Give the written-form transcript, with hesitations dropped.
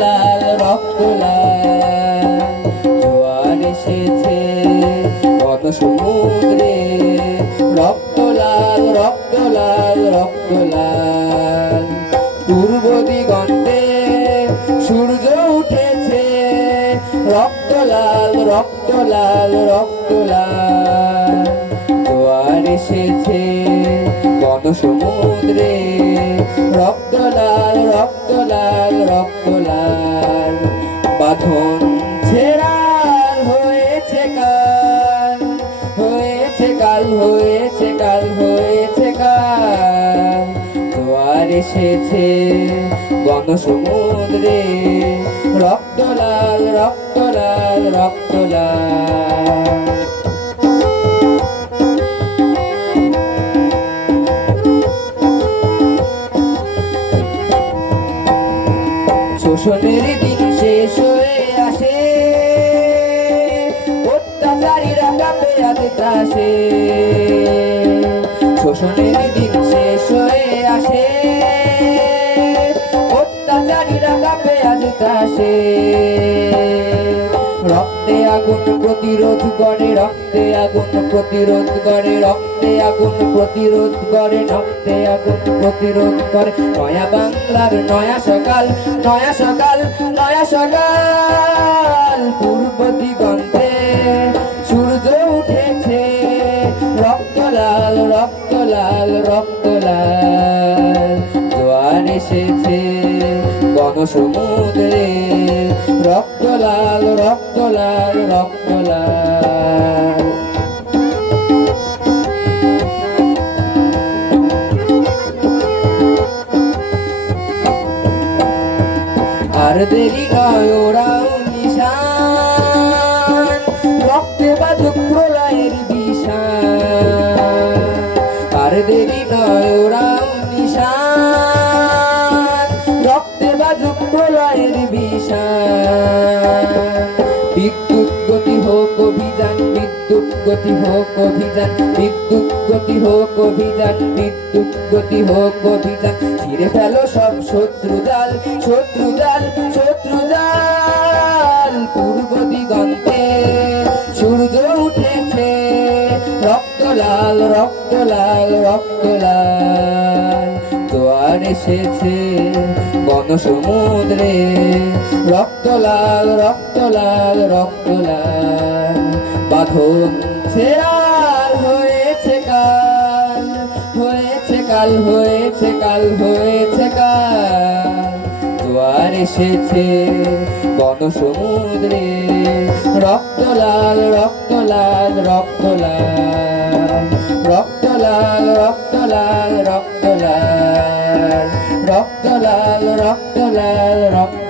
লাল রক্ত লাল, জোয়ার এসেছে কত সমুদ্রে, রক্ত লাল রক্ত লাল রক্ত লাল। পূর্ব দিগন্তে সূর্য উঠেছে, রক্ত লাল রক্ত লাল রক্ত লাল, জোয়ার এসেছে কত সমুদ্রে, রক্ত লাল রক্ত লাল রক্ত লাল। বাঁধন ছেড়ার হয়েছে কাল, হয়েছে কাল হয়েছে কাল হয়েছে কাল, জোয়ার এসেছে গণ সমুদ্রে, রক্ত লাল রক্ত লাল রক্ত লাল। শোষণের দিন শেষ হয়ে আসে, অত্যাচারীরা কাঁপে আজ ত্রাসে। শোষণের দিন শেষ হয়ে আসে, অত্যাচারীরা কাঁপে আজ ত্রাসে। রক্তে আগুন প্রতিরোধ করে, রক্তে আগুন প্রতিরোধ করে, রক্তে আগুন প্রতিরোধ করে, রক্তে আগুন প্রতিরোধ করে। নয়া বাংলার নয়া সকাল, নয়া সকাল নয়া সকাল, পূর্ব দিগন্তে সূর্য উঠেছে, রক্ত লাল রক্ত লাল রক্ত লাল, জোয়ার এসেছে গণ সমুদ্রে, রক্ত লাল রক্ত লাল রক্ত লাল। আর দেরি নয় ওরাও নিশান, রক্তে বাজুক প্রলয়ের বিশান। আর দেরি নয় ওরাও নিশান, রক্তে বাজুক প্রলয়ের বিশান। বিদ্যুৎ গতি হোক অভিযান, বিদ্যুৎ গতি হোক অভিযান, বিদ্যুৎ গতি হোক অভিযান, বিদ্যুৎ গতি হোক অভিযান। ছিঁড়ে ফেলো সব শত্রু জাল, শত্রু জাল শত্রু জাল। পূর্ব দিগন্তে সূর্য উঠেছে, রক্ত লাল রক্ত লাল রক্ত লাল, জোয়ার এসেছে গণ সমুদ্রে, রক্ত লাল রক্ত লাল রক্ত লাল। বাঁধন ছেড়ার হয়েছে কাল, হয়েছে কাল হয়েছে কাল হয়েছে কাল, জোয়ার এসেছে গণ সমুদ্রে, রক্ত লাল রক্ত লাল রক্ত লাল, রক্ত লাল রক্ত লাল রক্ত লাল, রক্ত লাল রক্ত লাল রক্ত